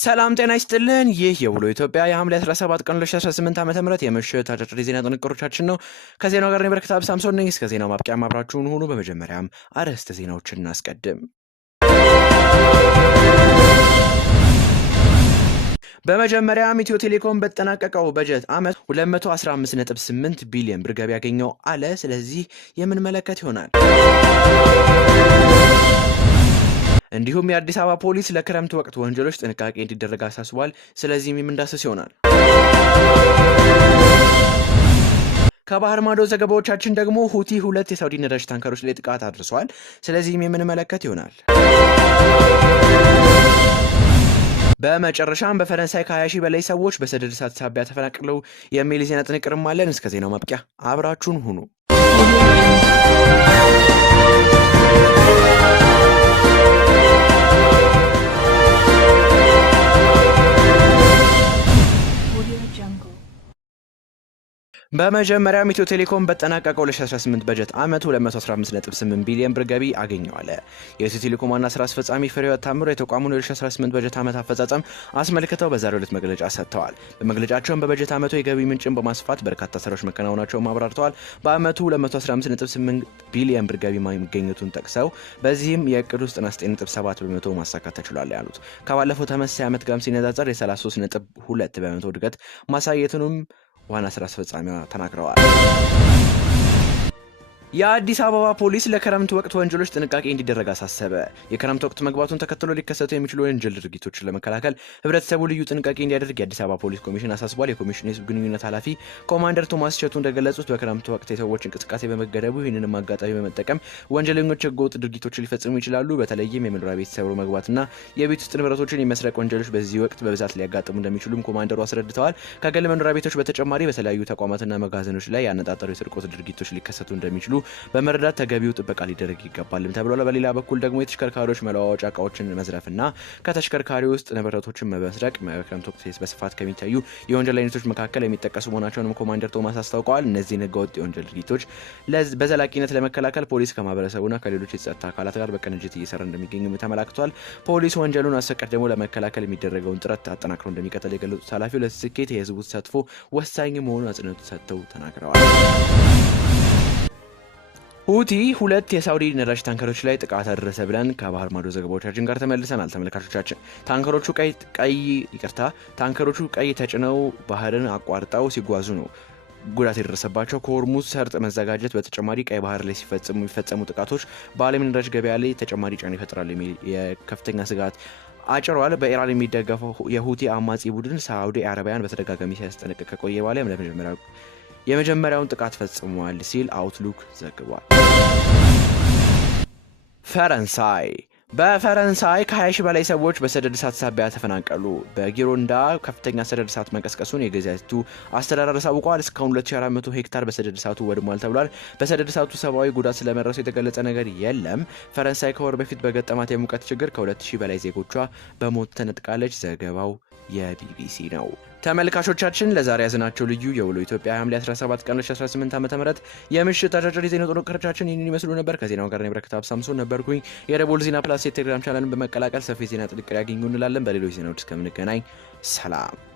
ሰላም ጤና ይስጥልን። ይህ የውሎ ኢትዮጵያ የሐምሌ 17 ቀን 2018 ዓ.ም የምሽት አጫጭር የዜና ጥንቅሮቻችን ነው። ከዜናው ጋር በረከት ሳምሶን ነኝ። እስከ ዜናው ማብቂያ አብራችሁን ሁኑ። በመጀመሪያም አርዕስተ ዜናዎችን እናስቀድም። በመጀመሪያም ኢትዮ ቴሌኮም በተጠናቀቀው በጀት ዓመት 215.8 ቢሊዮን ብር ገቢ ያገኘው አለ። ስለዚህ የምንመለከት ይሆናል። እንዲሁም የአዲስ አበባ ፖሊስ ለክረምት ወቅት ወንጀሎች ጥንቃቄ እንዲደረግ አሳስቧል። ስለዚህም የምንዳስስ ይሆናል። ከባህር ማዶ ዘገባዎቻችን ደግሞ ሁቲ 2 የሳውዲ ነዳጅ ታንከሮች ላይ ጥቃት አድርሷል። ስለዚህም የምንመለከት ይሆናል። በመጨረሻም በፈረንሳይ ከ20 ሺህ በላይ ሰዎች በሰደድ እሳት ሳቢያ ተፈናቅለው የሚል ዜና ጥንቅርም አለን። እስከ ዜናው ማብቂያ አብራችሁን ሁኑ። በመጀመሪያም ኢትዮ ቴሌኮም በተጠናቀቀው 2018 በጀት ዓመት 215.8 ቢሊዮን ብር ገቢ አገኘዋል። የኢትዮ ቴሌኮም ዋና ስራ አስፈጻሚ ፍሬህይወት ታምሩ የተቋሙን የ2018 በጀት ዓመት አፈጻጸም አስመልክተው በዛሬው ዕለት መግለጫ ሰጥተዋል። በመግለጫቸውም በበጀት ዓመቱ የገቢ ምንጭን በማስፋት በርካታ ስራዎች መከናወናቸውን አብራርተዋል። በዓመቱ 215.8 ቢሊዮን ብር ገቢ ማግኘቱን ጠቅሰው በዚህም የእቅድ ውስጥ 99.7 በመቶ ማሳካት ተችሏል ያሉት ከባለፈው ተመሳሳይ ዓመት ጋር ሲነጻጸር የ33.2 በመቶ እድገት ማሳየቱንም ዋና ስራ አስፈጻሚዋ ተናግረዋል። የአዲስ አበባ ፖሊስ ለክረምት ወቅት ወንጀሎች ጥንቃቄ እንዲደረግ አሳሰበ። የክረምት ወቅት መግባቱን ተከትሎ ሊከሰቱ የሚችሉ ወንጀል ድርጊቶችን ለመከላከል ህብረተሰቡ ልዩ ጥንቃቄ እንዲያደርግ የአዲስ አበባ ፖሊስ ኮሚሽን አሳስቧል። የኮሚሽኑ የህዝብ ግንኙነት ኃላፊ ኮማንደር ቶማስ ቸቱ እንደገለጹት በክረምት ወቅት የሰዎች እንቅስቃሴ በመገደቡ ይህንንም አጋጣሚ በመጠቀም ወንጀለኞች ህገወጥ ድርጊቶችን ሊፈጽሙ ይችላሉ። በተለይም የመኖሪያ ቤት ሰብሮ መግባትና የቤት ውስጥ ንብረቶችን የመስረቅ ወንጀሎች በዚህ ወቅት በብዛት ሊያጋጥሙ እንደሚችሉም ኮማንደሩ አስረድተዋል። ከግል መኖሪያ ቤቶች በተጨማሪ በተለያዩ ተቋማትና መጋዘኖች ላይ ያነጣጠሩ የስርቆት ድርጊቶች ሊከሰቱ እንደሚችሉ በመረዳት ተገቢው ጥበቃ ሊደረግ ይገባልም ተብሏል። በሌላ በኩል ደግሞ የተሽከርካሪዎች መለዋወጫ እቃዎችን መዝረፍና ከተሽከርካሪ ውስጥ ንብረቶችን መመስረቅ በክረምት ወቅት በስፋት ከሚታዩ የወንጀል አይነቶች መካከል የሚጠቀሱ መሆናቸውንም ኮማንደር ቶማስ አስታውቀዋል። እነዚህን ህገወጥ የወንጀል ድርጊቶች በዘላቂነት ለመከላከል ፖሊስ ከማህበረሰቡና ከሌሎች የጸጥታ አካላት ጋር በቅንጅት እየሰራ እንደሚገኙ ተመላክቷል። ፖሊስ ወንጀሉን አስቀድሞ ለመከላከል የሚደረገውን ጥረት አጠናክሮ እንደሚቀጥል የገለጹት ኃላፊው ለስኬት የህዝቡ ተሳትፎ ወሳኝ መሆኑን አጽንኦት ሰጥተው ተናግረዋል። ሁቲ 2 የሳውዲ ነዳጅ ታንከሮች ላይ ጥቃት አደረሰ ብለን ከባህር ማዶ ዘገባዎቻችን ጋር ተመልሰናል። ተመልካቾቻችን ታንከሮቹ ቀይ ተጭነው ባህርን አቋርጠው ሲጓዙ ነው ጉዳት የደረሰባቸው። ከሆርሙዝ ሰርጥ መዘጋጀት በተጨማሪ ቀይ ባህር ላይ የሚፈጸሙ ጥቃቶች በዓለም ነዳጅ ገበያ ላይ ተጨማሪ ጫና ይፈጥራል የሚል የከፍተኛ ስጋት አጭሯል። በኢራን የሚደገፈው የሁቲ አማጺ ቡድን ሳዑዲ አረቢያን በተደጋጋሚ ሲያስጠነቅቅ ከቆየ በኋላ የመጀመሪያውን ጥቃት ፈጽሟል ሲል አውትሉክ ዘግቧል። በፈረንሳይ ከ20 ሺህ በላይ ሰዎች በሰደድ እሳት ሳቢያ ተፈናቀሉ። በጊሮንዳ ከፍተኛ ሰደድ እሳት መንቀስቀሱን የግዛቱ አስተዳደር አሳውቋል። እስካሁን 2400 ሄክታር በሰደድ እሳቱ ወድሟል ተብሏል። በሰደድ እሳቱ ሰብአዊ ጉዳት ስለመድረሱ የተገለጸ ነገር የለም። ፈረንሳይ ከወር በፊት በገጠማት የሙቀት ችግር ከ2000 በላይ ዜጎቿ በሞት ተነጥቃለች። ዘገባው የቢቢሲ ነው። ተመልካቾቻችን ለዛሬ ያዝናቸው ልዩ የውሎ ኢትዮጵያ ሐምሌ 17 ቀን 2018 ዓ.ም የምሽት አጫጭር የዜና ጥንቅሮቻችን ይህንን ይመስሉ ነበር። ከዜናው ጋር በረከት ሳምሶን ነበርኩኝ። የደቦል ዜና ፕላስ የቴሌግራም ቻናልን በመቀላቀል ሰፊ ዜና ጥንቅር ያገኙ እንላለን። በሌሎች ዜናዎች እስከምንገናኝ ሰላም።